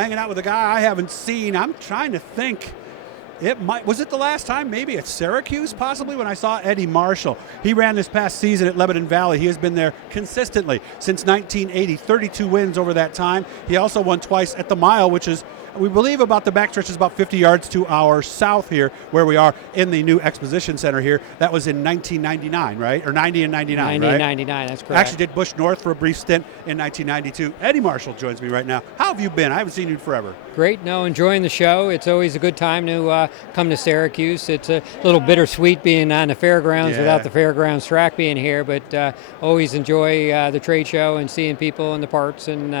hanging out with a guy I haven't seen. I'm trying to think. Was it the last time? Maybe at Syracuse, possibly, when I saw Eddie Marshall. He ran this past season at Lebanon Valley. He has been there consistently since 1980, 32 wins over that time. He also won twice at the mile, which is, we believe, about the backstretch is about 50 yards to our south here, where we are in the new exposition center here. That was in 1999, right? Or 90 and 99, 90 right? and 99, that's correct. Actually did Bush North for a brief stint in 1992. Eddie Marshall joins me right now. How have you been? I haven't seen you in forever. Great. No, enjoying the show. It's always a good time to come to Syracuse. It's a little bittersweet being on the fairgrounds without the fairgrounds track being here, but always enjoy the trade show and seeing people in the parts, and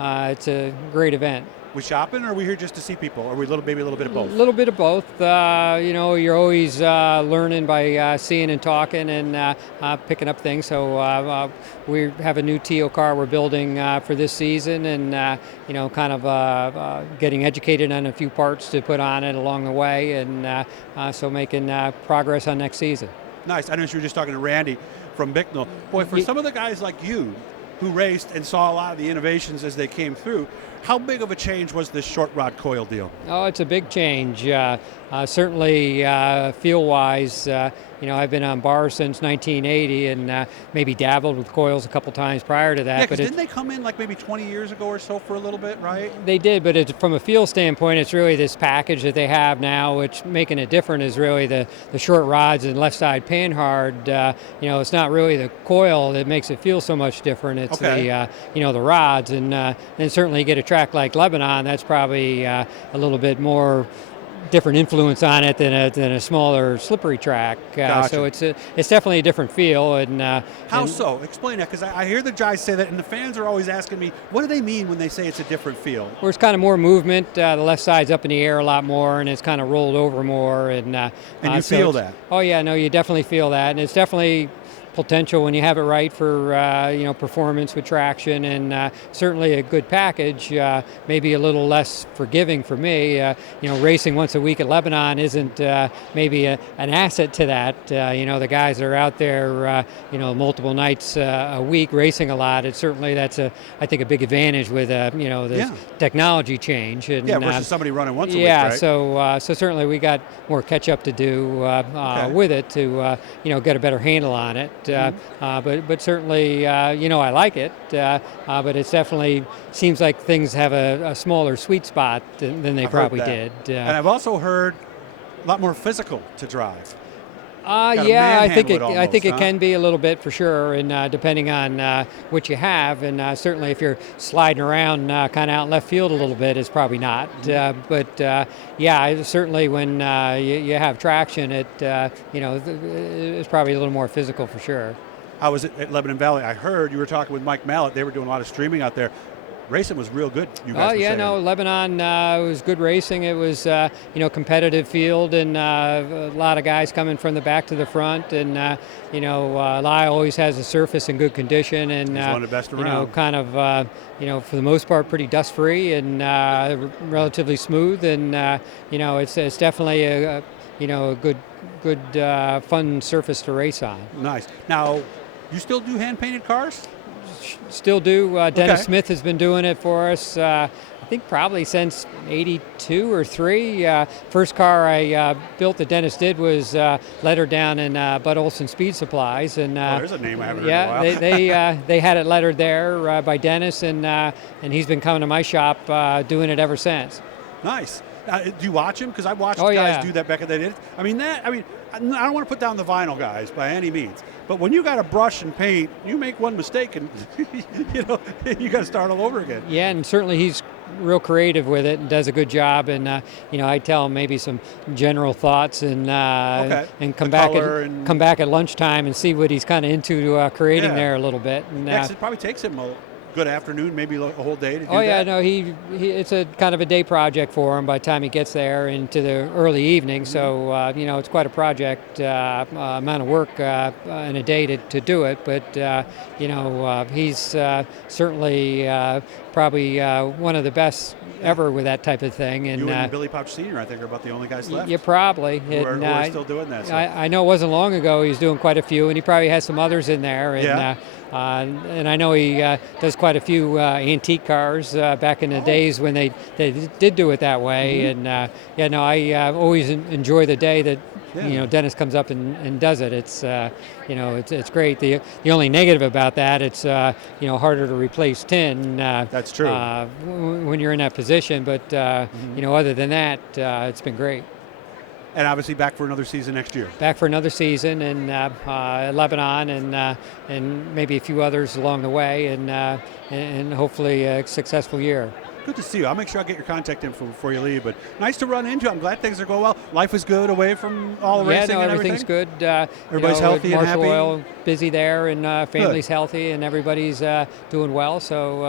it's a great event. We shopping, or are we here just to see people? Or are we maybe a little bit of both? A little bit of both. You're always learning by seeing and talking and picking up things. So we have a new Teal car we're building for this season, and kind of getting educated on a few parts to put on it along the way, and so making progress on next season. Nice. I know you were just talking to Randy from Bicknell. Boy, for some of the guys like you who raced and saw a lot of the innovations as they came through, how big of a change was this short rod coil deal? Oh, it's a big change. Certainly feel-wise, I've been on bars since 1980 and maybe dabbled with coils a couple times prior to that. Yeah, because didn't they come in like maybe 20 years ago or so for a little bit, right? They did, but from a feel standpoint, it's really this package that they have now, which making it different is really the short rods and left side panhard. It's not really the coil that makes it feel so much different. It's the rods, and certainly you get a track like Lebanon, that's probably a little bit more different influence on it than a smaller slippery track. Gotcha. So it's definitely a different feel. And how so? Explain that, because I hear the guys say that, and the fans are always asking me, what do they mean when they say it's a different feel? Where it's kind of more movement. The left side's up in the air a lot more, and it's kind of rolled over more. And you feel that? Oh yeah, no, you definitely feel that, and it's definitely potential when you have it right for performance with traction, and certainly a good package. Maybe a little less forgiving for me. Racing once a week at Lebanon isn't maybe an asset to that. The guys are out there multiple nights a week racing a lot. That's I think a big advantage with this technology change. And, versus somebody running once a week, right? So certainly we got more catch up to do with it to get a better handle on it. But certainly, I like it, but it definitely seems like things have a smaller sweet spot than they probably did. And I've also heard a lot more physical to drive. I think it can be a little bit for sure, and depending on what you have, and certainly if you're sliding around kind of out in left field a little bit, it's probably not. But certainly when you have traction, it's probably a little more physical for sure. I was at Lebanon Valley. I heard you were talking with Mike Mallett. They were doing a lot of streaming out there. Racing was real good, you guys were saying. Lebanon was good racing. It was, competitive field, and a lot of guys coming from the back to the front, and, Lyle always has a surface in good condition, and, he's one of the best around. For the most part, pretty dust-free and relatively smooth, and, it's definitely a good fun surface to race on. Nice. Now, you still do hand-painted cars? Still do. Dennis Smith has been doing it for us, I think probably since 82 or 3. First car I built that Dennis did was lettered down in Bud Olson Speed Supplies. And, there's a name I haven't heard in a while. they had it lettered there by Dennis, and he's been coming to my shop doing it ever since. Nice. Do you watch him? Because I watched guys do that back in the day. I don't want to put down the vinyl guys by any means, but when you got a brush and paint, you make one mistake and you got to start all over again. Yeah, and certainly he's real creative with it and does a good job. And I tell him maybe some general thoughts and come back at lunchtime and see what he's kind of into creating there a little bit. And it probably takes him a good afternoon, maybe a whole day to do that. No, he it's a kind of a day project for him by the time he gets there into the early evening. So it's quite a project amount of work in a day to do it. But he's certainly probably one of the best ever with that type of thing. And you and Billy Pouch Sr., I think, are about the only guys left. You probably. Who are still doing that. So. I know it wasn't long ago he was doing quite a few, and he probably has some others in there. And, yeah. And I know he does quite a few antique cars back in the days when they did do it that way. Mm-hmm. And I always enjoy the day that Dennis comes up and does it. It's it's great. The only negative about that, it's harder to replace tin. That's true. When you're in that position, but other than that, it's been great. And obviously back for another season next year. Back for another season in Lebanon and maybe a few others along the way, and hopefully a successful year. Good to see you. I'll make sure I get your contact info before you leave. But nice to run into. I'm glad things are going well. Life is good away from all the racing and everything's everything? good. Everybody's healthy and Marshall happy? Oil, busy there, and family's Good. healthy, and everybody's doing well. So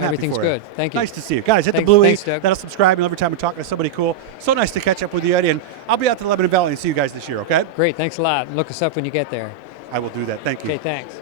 everything's good. Thank you. Nice to see you. Guys, hit the blue E. That'll subscribe. And every time we talk to somebody cool. So nice to catch up with you, Eddie. And I'll be out to Lebanon Valley and see you guys this year, okay? Great. Thanks a lot. Look us up when you get there. I will do that. Thank you. Okay, thanks.